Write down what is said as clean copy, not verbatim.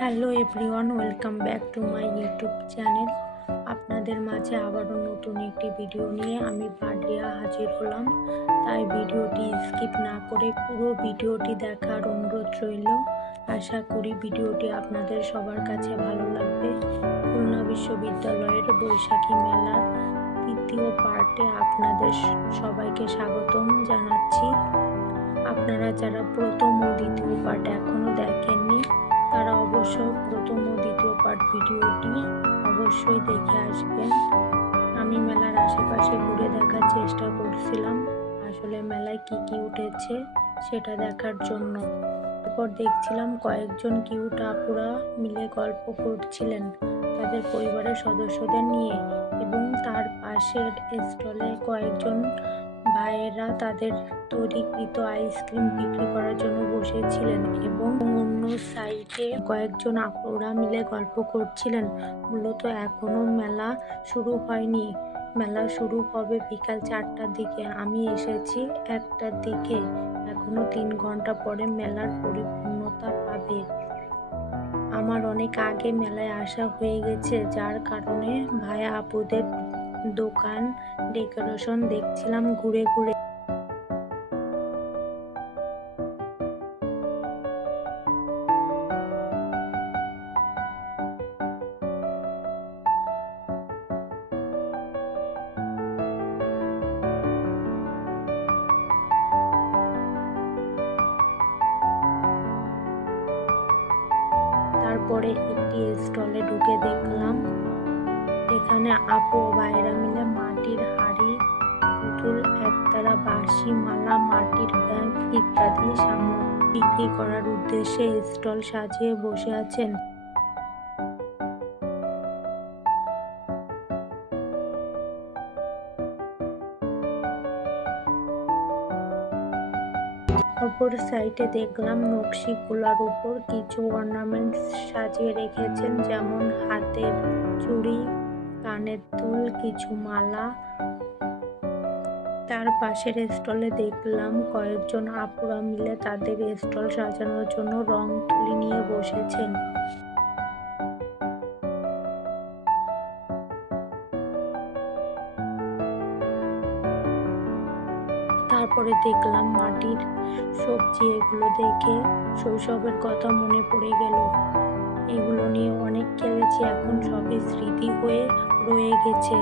Hello everyone, welcome back to my YouTube channel. আপনাদের মাঝে আবারও নতুন একটি ভিডিও নিয়ে আমি পাডিয়া হাজির হলাম। তাই ভিডিওটি স্কিপ না করে পুরো ভিডিওটি দেখার অনুরোধ রইল। আশা করি ভিডিওটি আপনাদের সবার কাছে ভালো লাগবে। খুলনা বিশ্ববিদ্যালয়ের বৈশাখী মেলার তৃতীয় পার্টে আপনাদের সবাইকে স্বাগতম জানাচ্ছি। আপনারা যারা প্রথম ও দ্বিতীয় পার্ট এখনও দেখেননি তারা অবশ্যই প্রথম ও দ্বিতীয় পার্ট ভিডিওটি অবশ্যই দেখে আসবেন। আমি মেলার আশেপাশে ঘুরে দেখার চেষ্টা করছিলাম আসলে মেলায় কি উঠেছে সেটা দেখার জন্য। তারপর দেখছিলাম কয়েকজন কিউট আপুরা মিলে গল্প করছিলেন তাদের পরিবারের সদস্যদের নিয়ে, এবং তার পাশের স্টলে কয়েকজন ভাইয়েরা তাদের তৈরিকৃত আইসক্রিম বিক্রি করার জন্য বসেছিলেন এবং অন্য সাইডে কয়েকজন আপুরা মিলে গল্প করছিলেন। মূলত এখনো মেলা শুরু হয়নি, মেলা শুরু হবে বিকাল 4টার দিকে। আমি এসেছি 1টার দিকে, এখনো 3 ঘন্টা পরে মেলার পরিপূর্ণতা পাবে। আমার অনেক আগে মেলায় আসা হয়ে গেছে, যার কারণে ভাইয়া আপুদের দোকান ডেকোরেশন দেখছিলাম ঘুরে ঘুরে। তারপরে একটি স্টলে ঢুকে দেখলাম এখানে আপু ভাইরা মিলে মাটির হাড়ি, পুতুল, একতারা, বাঁশি, মালা, মাটির ব্যাগ ইত্যাদি সামগ্রী বিক্রি করার উদ্দেশ্যে স্টল সাজিয়ে বসে আছেন। অপর সাইডে দেখলাম নকশিগুলার উপর কিছু অর্নামেন্টস সাজিয়ে রেখেছেন, যেমন হাতের চুড়ি, কানের দুল, কিছু মালা। তার পাশের স্টলে দেখলাম কয়েকজন আপুরা মিলে তাদের স্টল সাজানোর জন্য রং তুলি নিয়ে বসেছেন। তারপরে দেখলাম মাটির সবজি, এগুলো দেখে শৈশবের কথা মনে পড়ে গেল। এগুলো নিয়ে অনেক খেলেছি, এখন সবই স্মৃতি হয়ে রয়ে গেছে।